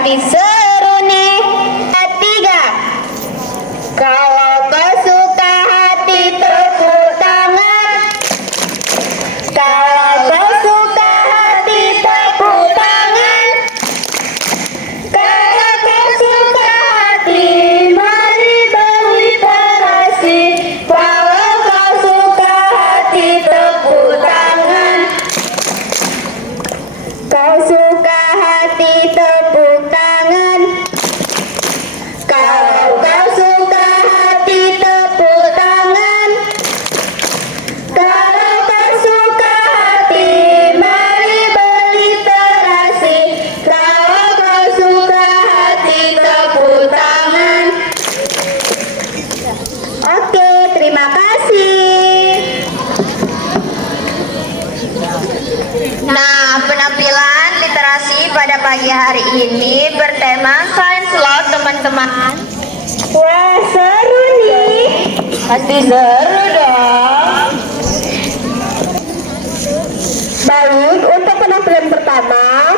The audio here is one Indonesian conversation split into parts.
hati seru nih. Ketiga, kalau kau suka hati tepuk tangan. Kalau kau suka hati tepuk tangan. Kalau kau suka hati mari berliterasi. Kalau kau suka hati tepuk tangan. Kau suka hati tepuk tangan. Kalau kau suka hati tepuk tangan. Kalau kau suka hati mari berliterasi. Kalau kau suka hati tepuk tangan. Oke, terima kasih. Nah, penampilan literasi pada pagi hari ini bertema Science Lab, teman-teman. Wah, seru nih. Pasti seru dong. Baik, untuk penampilan pertama,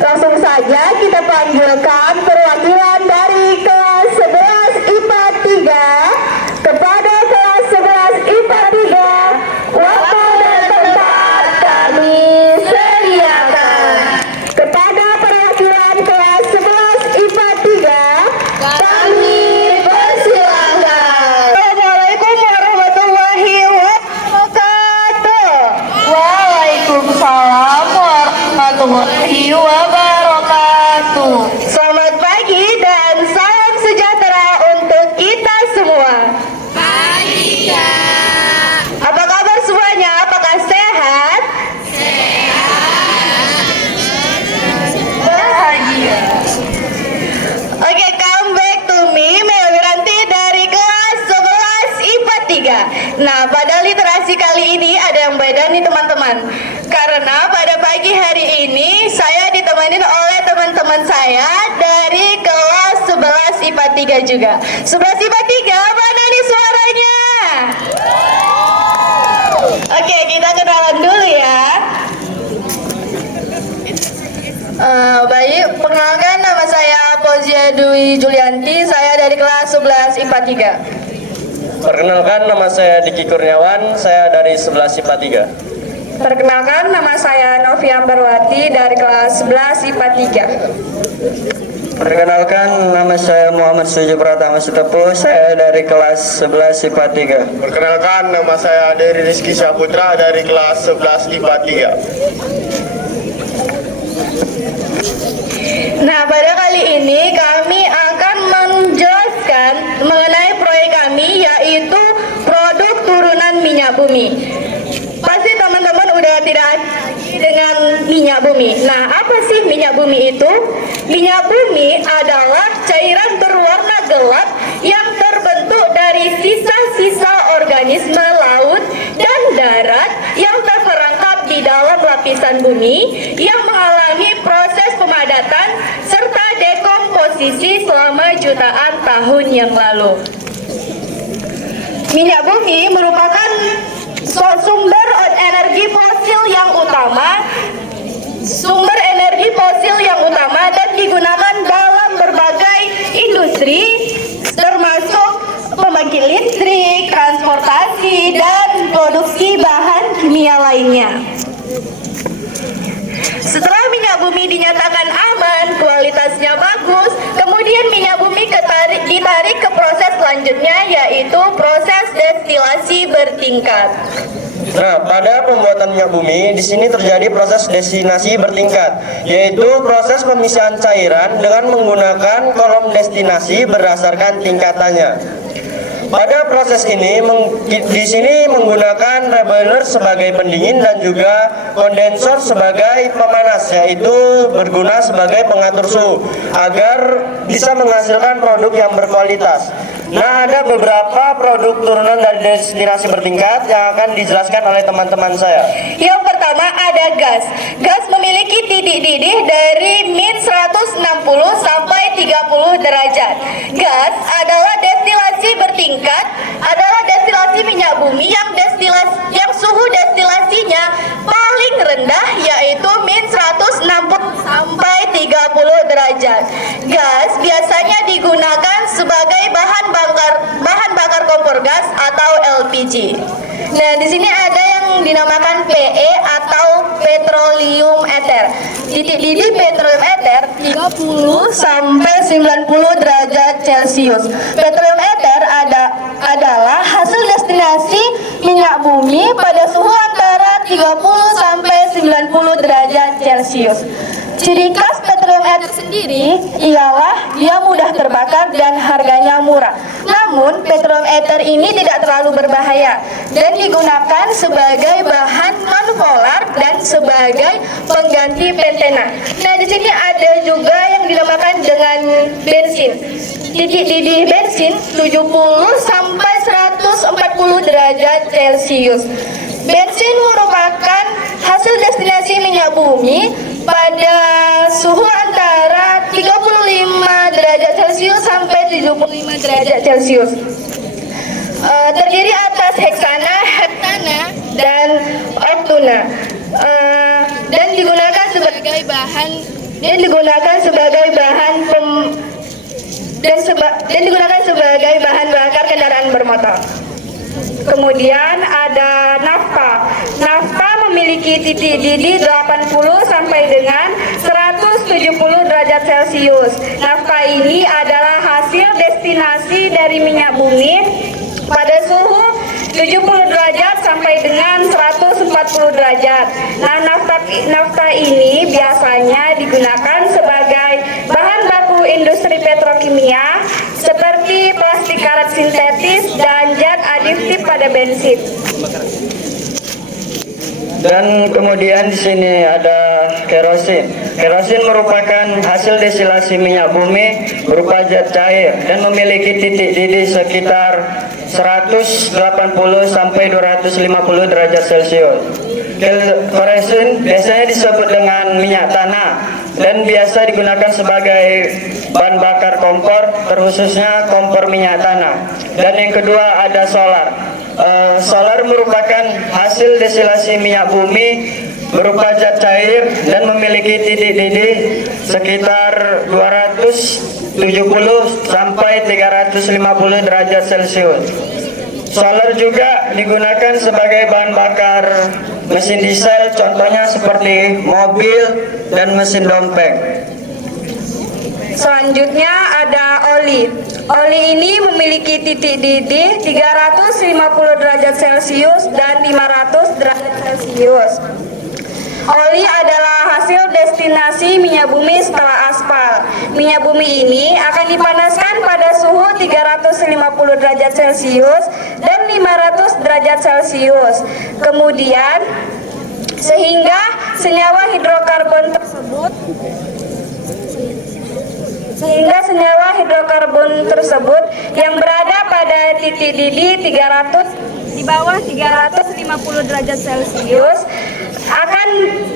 langsung saja kita panggilkan perwakilan dari kelas 11 IPA 3 kepada kelas 11 IPA 3. Waktu dan tempat kami sediakan. Kepada perwakilan kelas 11 IPA 3, kami persilahkan. Assalamualaikum warahmatullahi wabarakatuh. Waalaikumsalam warahmatullahi wabarakatuh. Selamat pagi dan salam sejahtera untuk kita semua. Pagi ya. Apa kabar semuanya? Apakah sehat? Bahagia. Oke, come back to me, Melwiranti dari kelas 11 IPA 3. Nah, pada literasi kali ini ada yang beda nih teman-teman. Karena pada pagi hari ini saya ditemani oleh teman-teman saya dari kelas 11 IPA 3 juga. 11 IPA 3, mana nih suaranya? Oke, kita kenalan dulu ya. Baik, perkenalkan nama saya Pozia Dwi Julianti, saya dari kelas 11 IPA 3. Perkenalkan, nama saya Diki Kurniawan, saya dari 11 IPA 3. Perkenalkan, nama saya Novia Ambarwati dari kelas 11 IPA 3. Perkenalkan, nama saya Muhammad Suju Pratama Sutepu, saya dari kelas 11 IPA 3. Perkenalkan, nama saya Dery Rizky Syaputra dari kelas 11 IPA 3. Nah, pada kali ini kami akan menjelaskan mengenai proyek kami, yaitu produk turunan minyak bumi. Pasti teman-teman udah tidak asing dengan minyak bumi. Nah, apa sih minyak bumi itu? Minyak bumi adalah cairan berwarna gelap yang terbentuk dari sisa-sisa organisme laut dan darat yang terperangkap di dalam lapisan bumi yang mengalami proses pemadatan serta dekomposisi selama jutaan tahun yang lalu. Minyak bumi merupakan sumber energi fosil yang utama, dan digunakan dalam berbagai industri termasuk pembangkit listrik, transportasi, dan produksi bahan kimia lainnya. Setelah minyak bumi dinyatakan aman, kualitasnya bagus, kemudian minyak bumi ditarik ke proses selanjutnya, yaitu proses destilasi bertingkat. Nah, pada pembuatan minyak bumi, di sini terjadi proses destinasi bertingkat, yaitu proses pemisahan cairan dengan menggunakan kolom destinasi berdasarkan tingkatannya. Pada proses ini, di sini menggunakan reboiler sebagai pendingin dan juga kondensor sebagai pemanas, yaitu berguna sebagai pengatur suhu agar bisa menghasilkan produk yang berkualitas. Nah, ada beberapa produk turunan dari destinasi bertingkat yang akan dijelaskan oleh teman-teman saya. Yang pertama ada gas. Gas memiliki titik didih dari min 160 sampai 30 derajat. Gas adalah destilasi bertingkat, adalah destilasi minyak bumi yang suhu destilasinya paling rendah, yaitu min 160 sampai 30 derajat. digunakan sebagai bahan bakar kompor gas atau LPG. Nah, di sini ada yang dinamakan PE atau petroleum ether. Titik didih petroleum ether 30 sampai 90 derajat Celcius. Petroleum ether adalah hasil destinasi minyak bumi pada suhu antara 30 sampai 90 derajat Celcius. Ciri khas petroleum ether sendiri ialah dia mudah terbakar dan harganya murah. Namun, petroleum ether ini tidak terlalu berbahaya dan digunakan sebagai bahan non-polar dan sebagai pengganti pentena. Nah, di sini ada juga yang dinamakan dengan bensin. Titik didih bensin 70 sampai 140 derajat Celcius. Bensin merupakan hasil destinasi minyak bumi pada suhu antara 35 derajat Celcius sampai 75 derajat Celcius. Terdiri atas heksana, heptana, dan oktana, dan digunakan sebagai bahan bakar kendaraan bermotor. Kemudian ada nafta. Nafta memiliki titik didih 80 sampai dengan 170 derajat Celcius. Nafta ini adalah hasil destinasi dari minyak bumi pada suhu 70 derajat sampai dengan 140 derajat. Nah, nafta ini biasanya digunakan sebagai bahan baku industri petrokimia seperti plastik karet sintetis dan zat adiktif pada bensin. Dan kemudian di sini ada kerosin. Kerosin merupakan hasil destilasi minyak bumi berupa zat cair dan memiliki titik didih sekitar 180 sampai 250 derajat Celcius. Kerosin biasanya disebut dengan minyak tanah dan biasa digunakan sebagai bahan bakar kompor, terkhususnya kompor minyak tanah. Dan yang kedua ada solar. Solar merupakan hasil destilasi minyak bumi berupa zat cair dan memiliki titik didih sekitar 270 sampai 350 derajat Celcius. Solar juga digunakan sebagai bahan bakar mesin diesel, contohnya seperti mobil dan mesin dompeng. Selanjutnya ada oli. Oli ini memiliki titik didih 350 derajat Celcius dan 500 derajat Celcius. Oli adalah hasil destinasi minyak bumi setelah aspal. Minyak bumi ini akan dipanaskan pada suhu 350 derajat Celcius dan 500 derajat Celcius. Kemudian sehingga senyawa hidrokarbon tersebut yang berada pada titik didih 300 di bawah 350 derajat Celcius akan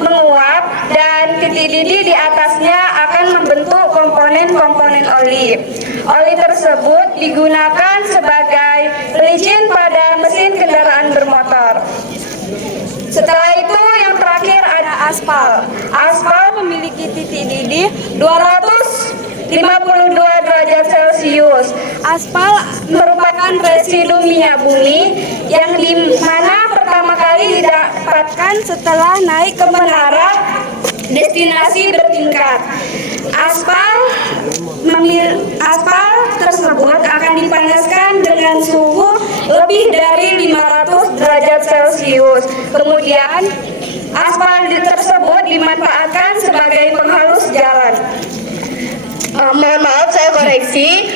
menguap dan titik didih di atasnya akan membentuk komponen-komponen oli. Oli tersebut digunakan sebagai pelicin pada mesin kendaraan bermotor. Setelah itu yang terakhir ada aspal. Aspal memiliki titik didih 252 derajat Celcius. Aspal merupakan residu minyak bumi yang dimana pertama kali didapatkan setelah naik ke menara destinasi bertingkat. Aspal tersebut akan dipanaskan dengan suhu lebih dari 500 derajat Celcius. Kemudian aspal tersebut dimanfaatkan sebagai penghalus jalan. Mohon maaf, saya koreksi.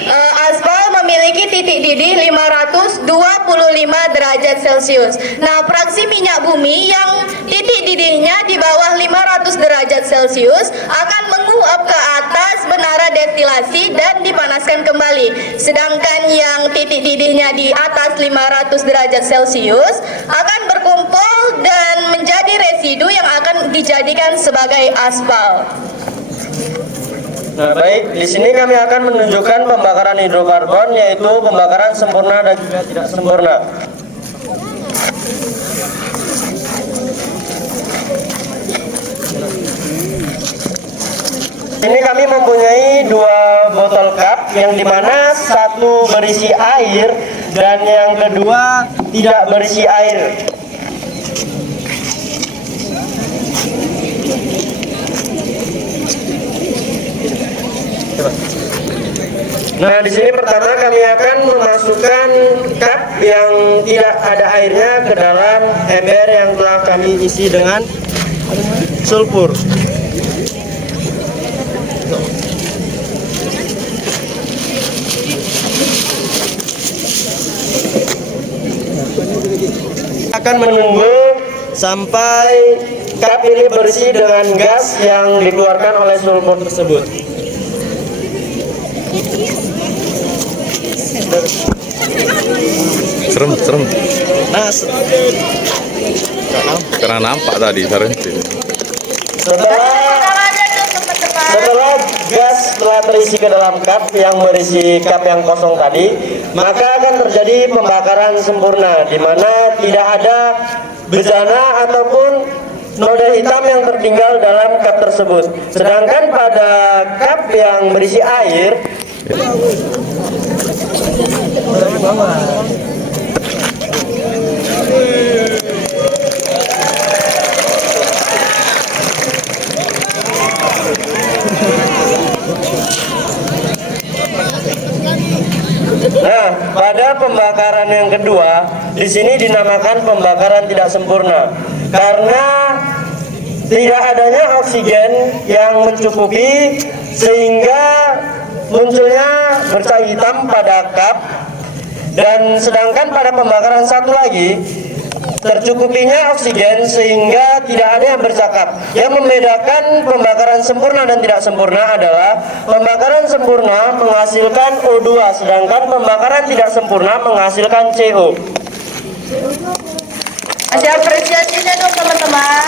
Aspal memiliki titik didih 525 derajat Celcius. Nah, fraksi minyak bumi yang titik didihnya di bawah 500 derajat Celcius akan menguap ke atas menara destilasi dan dipanaskan kembali. Sedangkan yang titik didihnya di atas 500 derajat Celcius akan berkumpul dan menjadi residu yang akan dijadikan sebagai aspal. Nah, baik, di sini kami akan menunjukkan pembakaran hidrokarbon, yaitu pembakaran sempurna dan juga tidak sempurna. Ini kami mempunyai dua botol cup kap yang dimana satu berisi air dan yang kedua tidak berisi air. Nah, di sini pertama kami akan memasukkan cup yang tidak ada airnya ke dalam ember yang telah kami isi dengan sulfur. Akan menunggu sampai cup ini bersih dengan gas yang dikeluarkan oleh sulfur tersebut. Serem. Nah, Karena nampak tadi serentin. setelah gas telah terisi ke dalam cup yang berisi cup yang kosong tadi, maka akan terjadi pembakaran sempurna di mana tidak ada bejana ataupun noda hitam yang tertinggal dalam cup tersebut. Sedangkan pada cup yang berisi air, nah, pada pembakaran yang kedua, di sini dinamakan pembakaran tidak sempurna karena tidak adanya oksigen yang mencukupi sehingga munculnya bercak hitam pada cup. Dan sedangkan pada pembakaran satu lagi tercukupinya oksigen sehingga tidak ada yang bercakap. Yang membedakan pembakaran sempurna dan tidak sempurna adalah pembakaran sempurna menghasilkan O2 sedangkan pembakaran tidak sempurna menghasilkan CO. Ada apresiasinya dong teman-teman.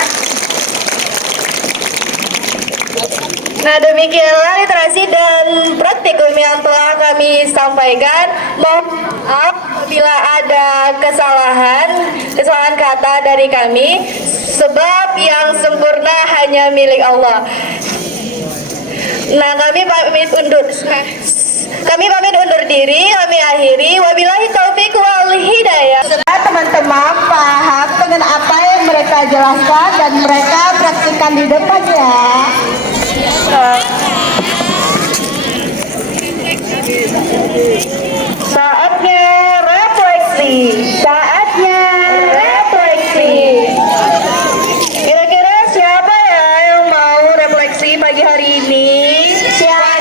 Nah, demikianlah literasi dan praktikum yang telah kami sampaikan. Mohon maaf bila ada kesalahan kata dari kami, sebab yang sempurna hanya milik Allah. Nah, kami pamit undur diri, kami akhiri. Wabillahi taufiq wal hidayah. Teman-teman paham dengan apa yang mereka jelaskan dan mereka praktikkan di depan ya. Saatnya refleksi. Kira-kira siapa ya yang mau refleksi pagi hari ini? Siapa?